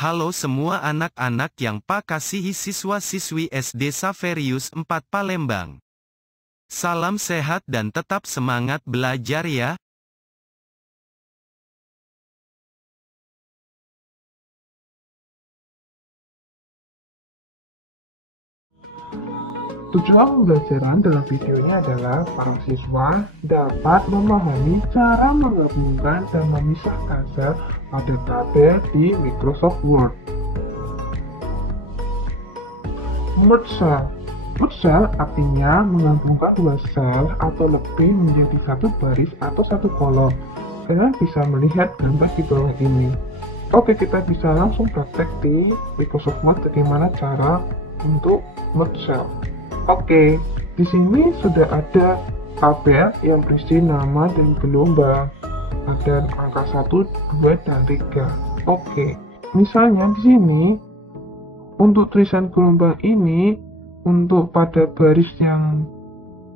Halo semua anak-anak yang Pak kasihi siswa-siswi SD Saverius 4 Palembang. Salam sehat dan tetap semangat belajar ya. Tujuan pembelajaran dalam video ini adalah para siswa dapat memahami cara menggabungkan dan memisahkan sel pada tabel di Microsoft Word. Merge cell. Merge cell artinya menggabungkan dua sel atau lebih menjadi satu baris atau satu kolom. Kalian bisa melihat gambar di bawah ini. Oke, kita bisa langsung praktek di Microsoft Word bagaimana cara untuk merge cell. Oke, di sini sudah ada tabel yang berisi nama dan gelombang. Ada angka 1, 2, dan 3. Oke, misalnya di sini untuk tulisan gelombang ini untuk pada baris yang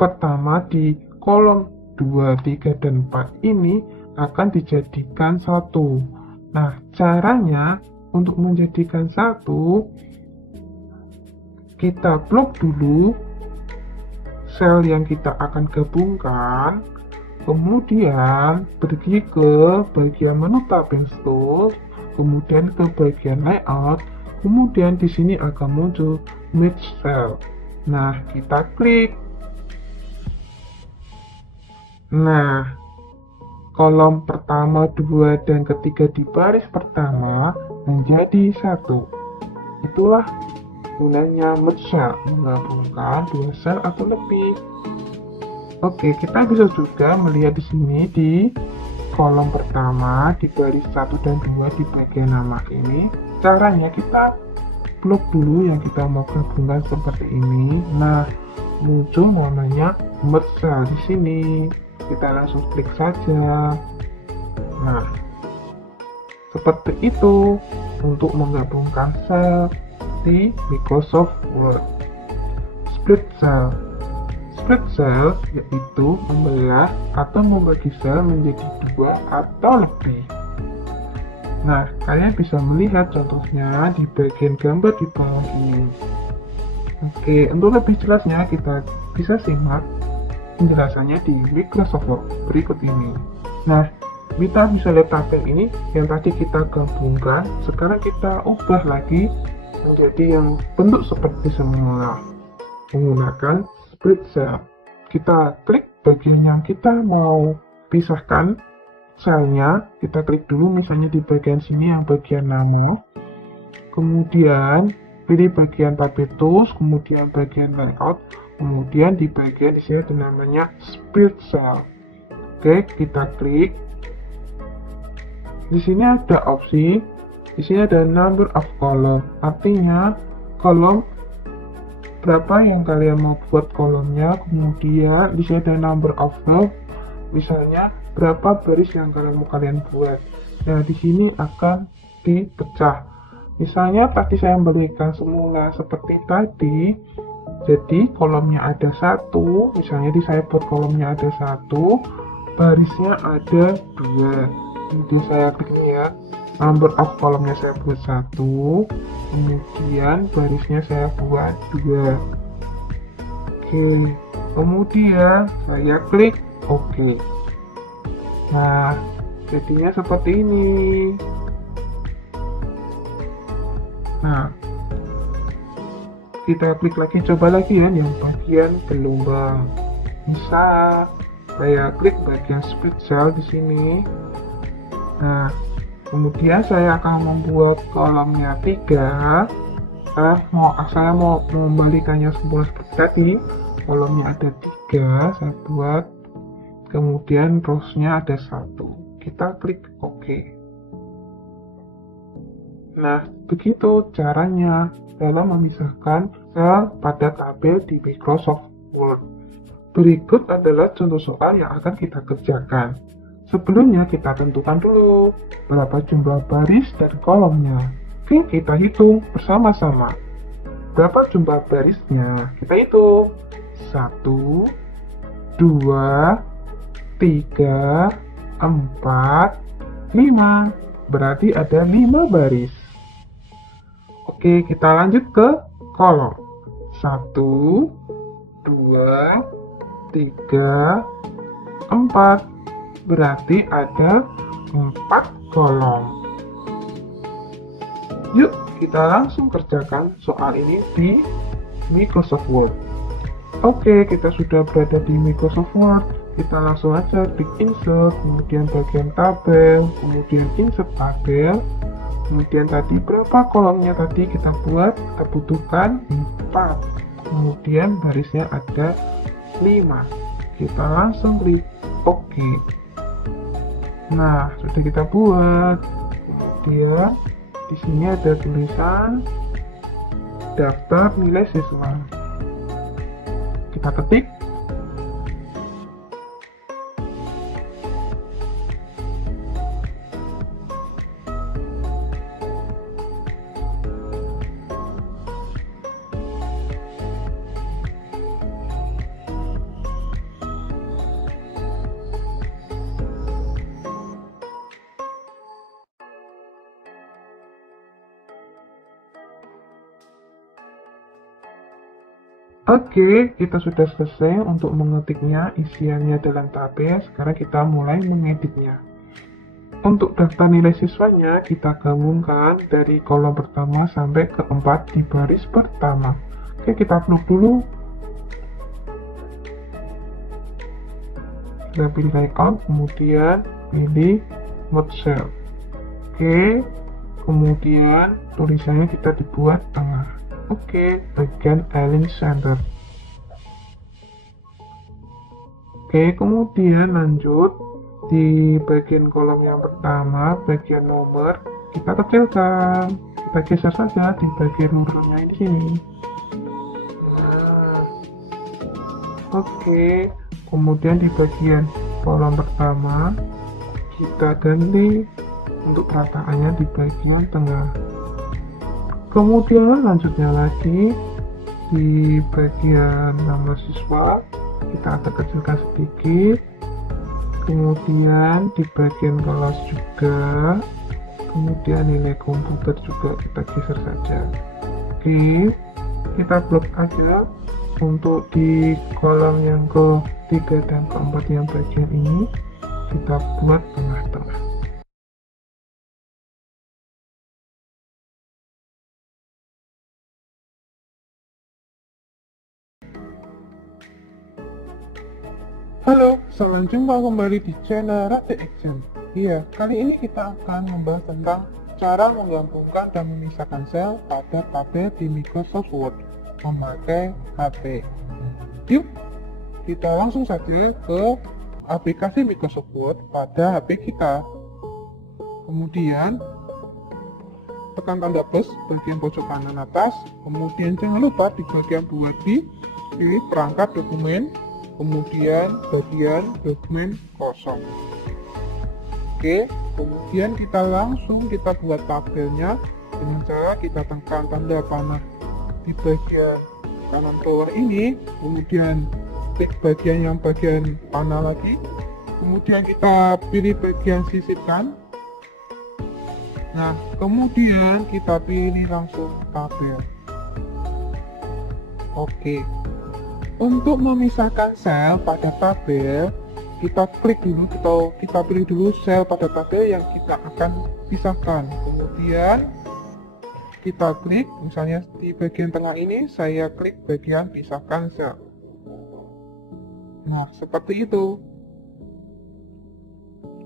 pertama di kolom 2, 3, dan 4 ini akan dijadikan 1. Nah, caranya untuk menjadikan 1, kita blok dulu sel yang kita akan gabungkan, kemudian pergi ke bagian menu tab and tools, kemudian ke bagian layout, kemudian di sini akan muncul merge cell. Nah, kita klik. Nah, kolom pertama, 2, dan ketiga di baris pertama menjadi 1. Itulah gunanya merge cell, menggabungkan dua sel atau lebih. Oke, kita bisa juga melihat di sini di kolom pertama di baris 1 dan 2 di bagian nama ini. Caranya kita blok dulu yang kita mau gabungkan seperti ini. Nah, muncul namanya merge cell di sini. Kita langsung klik saja. Nah, seperti itu untuk menggabungkan sel di Microsoft Word. Split cell. Split cell yaitu membelah atau membagi sel menjadi 2 atau lebih. Nah, kalian bisa melihat contohnya di bagian gambar di bawah ini. Oke, untuk lebih jelasnya kita bisa simak penjelasannya di Microsoft Word berikut ini. Nah, kita bisa lihat tabel ini yang tadi kita gabungkan, sekarang kita ubah lagi menjadi yang bentuk seperti semula menggunakan split cell. Kita klik bagian yang kita mau pisahkan selnya, kita klik dulu misalnya di bagian sini yang bagian nama, kemudian pilih bagian tab tools, kemudian bagian layout, kemudian di bagian di sini ada namanya split cell. Oke, kita klik. Di sini ada opsi. Di sini ada number of column, artinya kolom berapa yang kalian mau buat kolomnya. Kemudian di sini ada number of row, misalnya berapa baris yang kalian buat. Nah, di sini akan dipecah. Misalnya tadi saya berikan semula seperti tadi, jadi kolomnya ada 1, misalnya di saya buat kolomnya ada 1, barisnya ada 2. Itu saya klik ini ya. Number of kolomnya saya buat 1, kemudian barisnya saya buat 2. Oke, kemudian saya klik OK. Nah, jadinya seperti ini. Nah, kita klik lagi, coba lagi ya yang bagian gelombang. Bisa saya klik bagian split cell di sini. Nah, kemudian saya akan membuat kolomnya 3. Saya mau membalikannya semula seperti tadi. Kolomnya ada 3, saya buat. Kemudian rows-nya ada 1. Kita klik OK. Nah, begitu caranya dalam memisahkan sel pada tabel di Microsoft Word. Berikut adalah contoh soal yang akan kita kerjakan. Sebelumnya kita tentukan dulu berapa jumlah baris dan kolomnya. Oke, kita hitung bersama-sama. Berapa jumlah barisnya? Kita hitung. 1, 2, 3, 4, 5. Berarti ada 5 baris. Oke, kita lanjut ke kolom. 1, 2, 3, 4. Berarti ada 4 kolom. Yuk, kita langsung kerjakan soal ini di Microsoft Word. Oke, kita sudah berada di Microsoft Word. Kita langsung aja klik insert, kemudian bagian tabel, kemudian insert tabel. Kemudian tadi berapa kolomnya tadi kita buat? Kita butuhkan 4. Kemudian barisnya ada 5. Kita langsung klik OK. Nah, sudah kita buat. Kemudian di sini ada tulisan daftar nilai siswa. Kita ketik. Oke, kita sudah selesai untuk mengetiknya, isiannya dalam tabel. Sekarang kita mulai mengeditnya. Untuk daftar nilai siswanya, kita gabungkan dari kolom pertama sampai ke 4 di baris pertama. Oke, kita plug dulu. Kita pilih layout, kemudian pilih mode cell. Oke, kemudian tulisannya kita dibuat tengah. Oke, bagian align center. Oke, kemudian lanjut di bagian kolom yang pertama, bagian nomor, kita kecilkan. Kita geser saja di bagian nomornya di sini. Nah, oke, kemudian di bagian kolom pertama, kita ganti untuk perataannya di bagian tengah. Kemudian lanjutnya lagi di bagian nama siswa kita agak kecilkan sedikit. Kemudian di bagian kelas juga. Kemudian nilai komputer juga kita geser saja. Oke, kita blok aja untuk di kolom yang ke-3 dan ke-4 yang bagian ini kita buat tengah-tengah. Halo, selamat jumpa kembali di channel Rate Action. Iya, kali ini kita akan membahas tentang cara menggabungkan dan memisahkan sel pada tabel di Microsoft Word memakai HP. Yuk, kita langsung saja ke aplikasi Microsoft Word pada HP kita. Kemudian, tekan tanda plus bagian pojok kanan atas. Kemudian jangan lupa di bagian buat pilih perangkat dokumen. Kemudian bagian dokumen kosong. Oke, kemudian kita buat tabelnya dengan cara kita tekan tanda panah di bagian kanan bawah ini, kemudian klik bagian panah lagi, kemudian kita pilih bagian sisipkan. Nah, kemudian kita pilih langsung tabel. Oke. Untuk memisahkan sel pada tabel, kita klik dulu atau kita pilih dulu sel pada tabel yang kita akan pisahkan. Kemudian kita klik, misalnya di bagian tengah ini saya klik bagian pisahkan sel. Nah, seperti itu.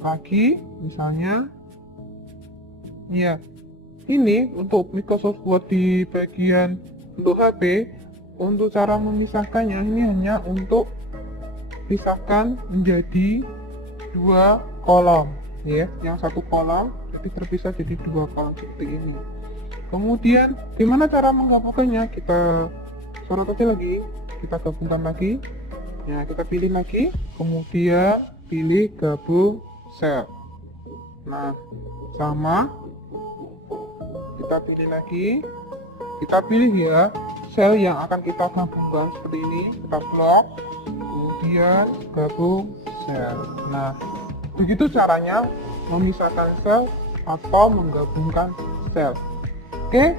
Lagi, misalnya, ya, ini untuk Microsoft Word di bagian untuk HP. Untuk cara memisahkannya ini hanya untuk pisahkan menjadi 2 kolom, ya, yang satu kolom jadi terpisah jadi 2 kolom seperti ini. Kemudian gimana cara menggabungkannya? Kita sorot aja lagi, kita gabungkan lagi. Ya, kita pilih lagi, kemudian pilih gabung sel. Nah, sama, kita pilih lagi, kita pilih ya sel yang akan kita gabungkan seperti ini, kita blok, kemudian gabung sel. Nah, begitu caranya memisahkan sel atau menggabungkan sel. Oke,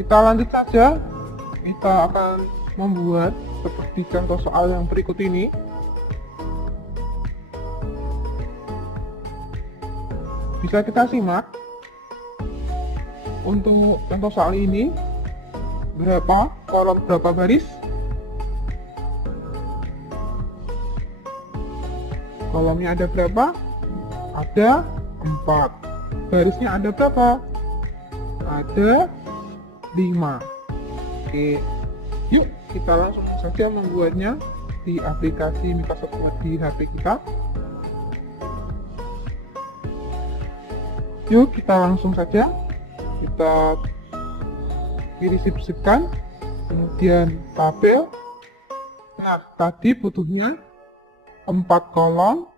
kita lanjut saja. Kita akan membuat seperti contoh soal yang berikut ini. Bisa kita simak. Untuk contoh soal ini, berapa kolom, berapa baris? Kolomnya ada berapa? Ada 4. Barisnya ada berapa? Ada 5. Oke, yuk kita langsung saja membuatnya di aplikasi Microsoft Word di HP kita. Yuk kita langsung saja, kita pilih sip-sipkan, kemudian tabel. Nah, tadi butuhnya 4 kolom,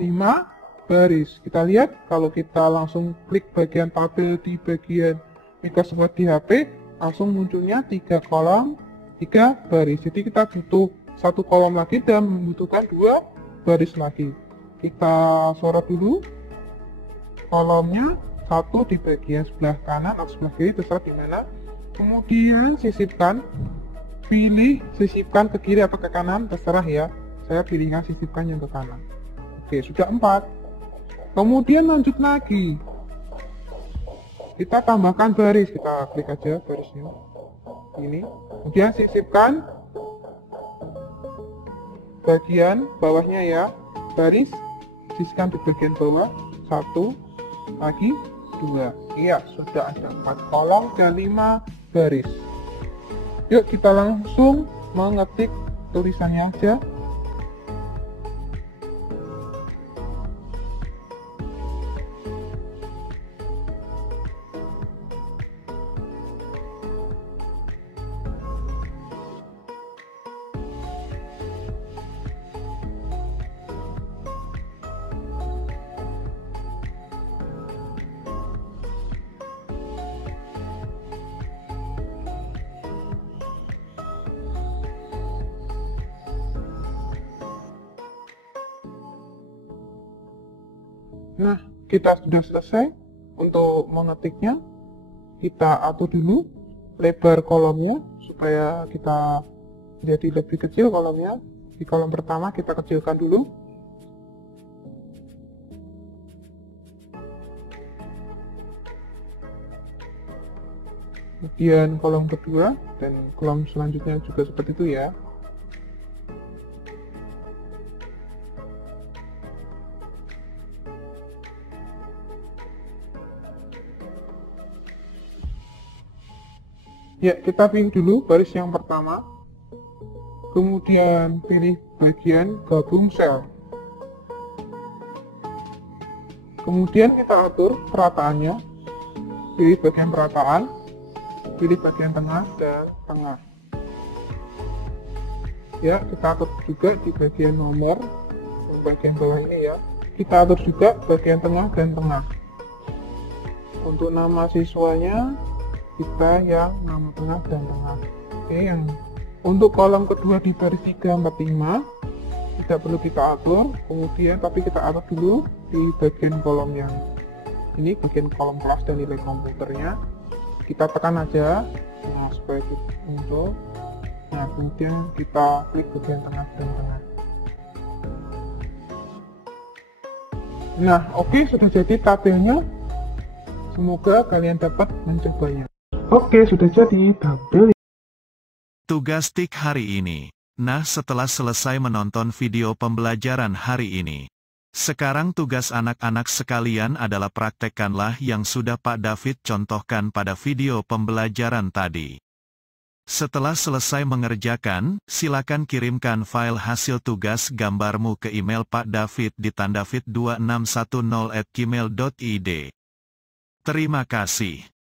5 baris. Kita lihat kalau kita langsung klik bagian tabel di bagian Microsoft Word di HP, langsung munculnya 3 kolom, 3 baris. Jadi kita butuh 1 kolom lagi dan membutuhkan 2 baris lagi. Kita sorot dulu kolomnya, 1 di bagian sebelah kanan atau sebelah kiri, terserah di mana. Kemudian sisipkan, pilih sisipkan ke kiri atau ke kanan, terserah ya. Saya pilihkan sisipkan yang ke kanan. Oke, sudah 4. Kemudian lanjut lagi. Kita tambahkan baris, kita klik aja barisnya. Ini. Kemudian sisipkan bagian bawahnya ya. Baris, sisipkan di bagian bawah. 1, lagi 2. Iya, sudah ada 4 kolom dan 5 baris. Yuk kita langsung mengetik tulisannya aja. Nah, kita sudah selesai untuk mengetiknya. Kita atur dulu lebar kolomnya supaya kita jadi lebih kecil kolomnya. Di kolom pertama kita kecilkan dulu. Kemudian kolom kedua dan kolom selanjutnya juga seperti itu ya. Ya, kita pilih dulu baris yang pertama, kemudian pilih bagian gabung sel. Kemudian kita atur perataannya, pilih bagian perataan, pilih bagian tengah dan tengah. Ya, kita atur juga di bagian nomor, bagian bawah ini ya. Kita atur juga bagian tengah dan tengah. Untuk nama siswanya, kita yang nama tengah dan tengah. Oke, yang untuk kolom kedua di baris 3, 4, 5 tidak perlu kita atur, kemudian tapi kita atur dulu di bagian kolom yang ini, bagian kolom kelas dan nilai komputernya. Kita tekan aja, nah supaya kita muncul. Nah, kemudian kita klik bagian tengah dan tengah. Nah, oke, sudah jadi tabelnya. Semoga kalian dapat mencobanya. Oke, sudah jadi tabel. Tugas tik hari ini. Nah, setelah selesai menonton video pembelajaran hari ini, sekarang tugas anak-anak sekalian adalah praktekkanlah yang sudah Pak David contohkan pada video pembelajaran tadi. Setelah selesai mengerjakan, silakan kirimkan file hasil tugas gambarmu ke email Pak David di tandafit2610@gmail.id. Terima kasih.